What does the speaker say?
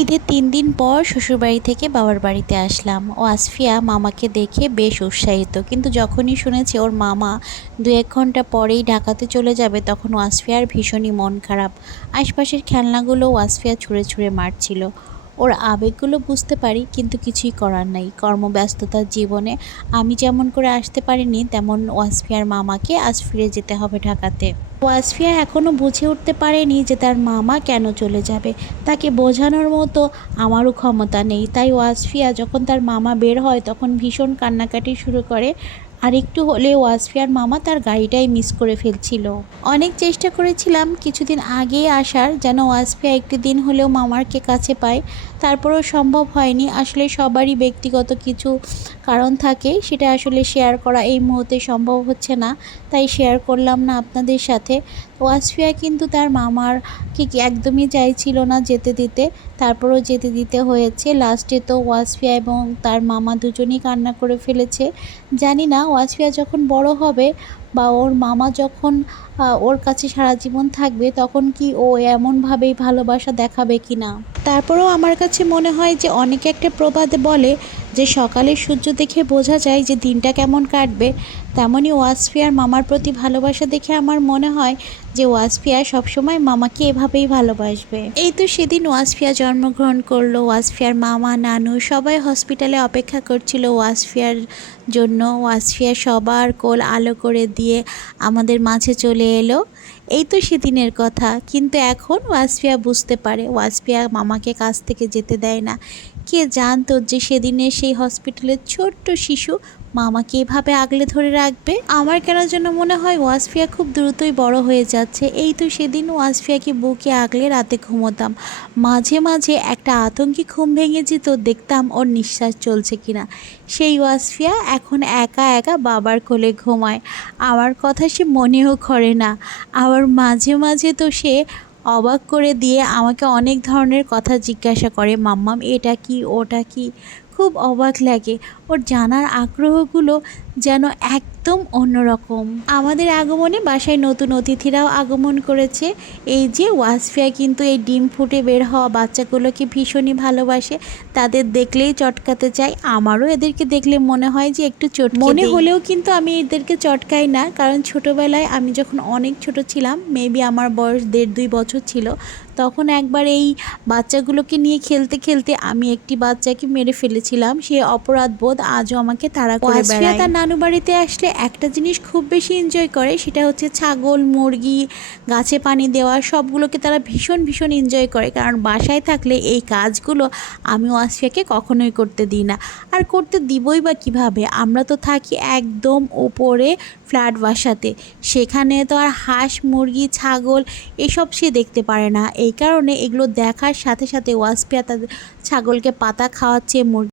ঈদের তিন দিন পর শ্বশুরবাড়ি থেকে বাবার বাড়িতে আসলাম। ও আসফিয়া মামাকে দেখে বেশ উৎসাহিত। কিন্তু যখনই শুনেছে ওর মামা দু এক ঘণ্টা পরেই ঢাকাতে চলে যাবে, তখন ওয়াসফিয়ার ভীষণই মন খারাপ। আশপাশের খেলনাগুলো ওয়াসফিয়া ছুঁড়ে ছুঁড়ে মারছিল। ওর আবেগগুলো বুঝতে পারি, কিন্তু কিছুই করার নাই। কর্মব্যস্ততার জীবনে আমি যেমন করে আসতে পারিনি, তেমন ওয়াসফিয়ার মামাকে আজ ফিরে যেতে হবে ঢাকাতে। ওয়াসফিয়া এখনও বুঝে উঠতে পারেনি যে তার মামা কেন চলে যাবে। তাকে বোঝানোর মতো আমারও ক্ষমতা নেই। তাই ওয়াসফিয়া যখন তার মামা বের হয়, তখন ভীষণ কান্নাকাটি শুরু করে আর একটু হলে ওয়াসফিয়ার মামা তার গাড়িটাই মিস করে ফেলছিল। অনেক চেষ্টা করেছিলাম কিছুদিন আগে আসার, যেন ওয়াসফিয়া একটি দিন হলেও মামারকে কাছে পায়। তারপরেও সম্ভব হয়নি। আসলে সবারই ব্যক্তিগত কিছু কারণ থাকে, সেটা আসলে শেয়ার করা এই মুহূর্তে সম্ভব হচ্ছে না। তাই শেয়ার করলাম না আপনাদের সাথে। ওয়াসফিয়া কিন্তু তার মামার কি একদমই চাইছিল না যেতে দিতে, তারপরেও যেতে দিতে হয়েছে। লাস্টে তো ওয়াসফিয়া এবং তার মামা দুজনেই কান্না করে ফেলেছে। জানি না ওয়াসফিয়া যখন বড় হবে বা ওর মামা যখন ওর কাছে সারা জীবন থাকবে, তখন কি ও এমনভাবেই ভালোবাসা দেখাবে কি না? তারপরেও আমার কাছে মনে হয় যে অনেকে একটা প্রবাদ বলে যে সকালে সূর্য দেখে বোঝা যায় যে দিনটা কেমন কাটবে। তেমনই ওয়াসফিয়ার মামার প্রতি ভালোবাসা দেখে আমার মনে হয় যে ওয়াসফিয়া সবসময় মামাকে এভাবেই ভালোবাসবে। এই তো সেদিন ওয়াসফিয়া জন্মগ্রহণ করল, ওয়াসফিয়ার মামা, নানু সবাই হসপিটালে অপেক্ষা করছিল ওয়াসফিয়ার জন্য। ওয়াসফিয়া সবার কোল আলো করে দিয়ে আমাদের মাঝে চলে এলো। এই তো সেদিনের কথা। কিন্তু এখন ওয়াসফিয়া বুঝতে পারে। ওয়াসফিয়া মামাকে কাছ থেকে যেতে দেয় না। কে জানতো যে সেদিনে সেই হসপিটালের ছোট্ট শিশু মামাকে এভাবে আগলে ধরে রাখবে? আমার কেন যেন মনে হয় ওয়াসফিয়া খুব দ্রুতই বড় হয়ে যাচ্ছে। এই তো সেদিন ওয়াসফিয়াকে বুকে আগলে রাতে ঘুমোতাম। মাঝে মাঝে একটা আতঙ্কি ঘুম ভেঙে যেত, দেখতাম ওর নিঃশ্বাস চলছে কিনা। সেই ওয়াসফিয়া এখন একা একা বাবার কোলে ঘুমায়। আমার কথা সে মনেও করে না। আবার মাঝে মাঝে তো সে অবাক করে দিয়ে আমাকে অনেক ধরনের কথা জিজ্ঞাসা করে, মাম্মাম, এটা কি, ওটা কি? খুব অবাক লাগে। ওর জানার আগ্রহগুলো যেন একদম অন্যরকম। আমাদের আগমনে বাসায় নতুন অতিথিরাও আগমন করেছে। এই যে ওয়াসফিয়া কিন্তু এই ডিম ফুটে বের হওয়া বাচ্চাগুলোকে ভীষণই ভালোবাসে। তাদের দেখলেই চটকাতে চাই আমারও এদেরকে দেখলে মনে হয় যে একটু চট মনে হলেও কিন্তু আমি এদেরকে চটকাই না। কারণ ছোটোবেলায় আমি যখন অনেক ছোট ছিলাম মেবি আমার বয়স দেড় দুই বছর ছিল তখন একবার এই বাচ্চাগুলোকে নিয়ে খেলতে খেলতে আমি একটি বাচ্চাকে মেরে ফেলেছিলাম। সে অপরাধ বোধ আজও আমাকে তাড়া করে বেড়ায়। তার নানু বাড়িতে আসলে একটা জিনিস খুব বেশি এনজয় করে সেটা হচ্ছে ছাগল মুরগি গাছে পানি দেওয়া সবগুলোকে তারা ভীষণ ভীষণ এনজয় করে। কারণ বাসায় থাকলে এই কাজগুলো আমি ওয়াসফিয়াকে কখনোই করতে দিই না। আর করতে দিবই বা কীভাবে? আমরা তো থাকি একদম ওপরে ফ্ল্যাট বাসাতে। সেখানে তো আর হাঁস, মুরগি, ছাগল এসব সে দেখতে পারে না। এই কারণে এগুলো দেখার সাথে সাথে ওয়াসফিয়া তাদের ছাগলকে পাতা খাওয়াচ্ছে, মুরগি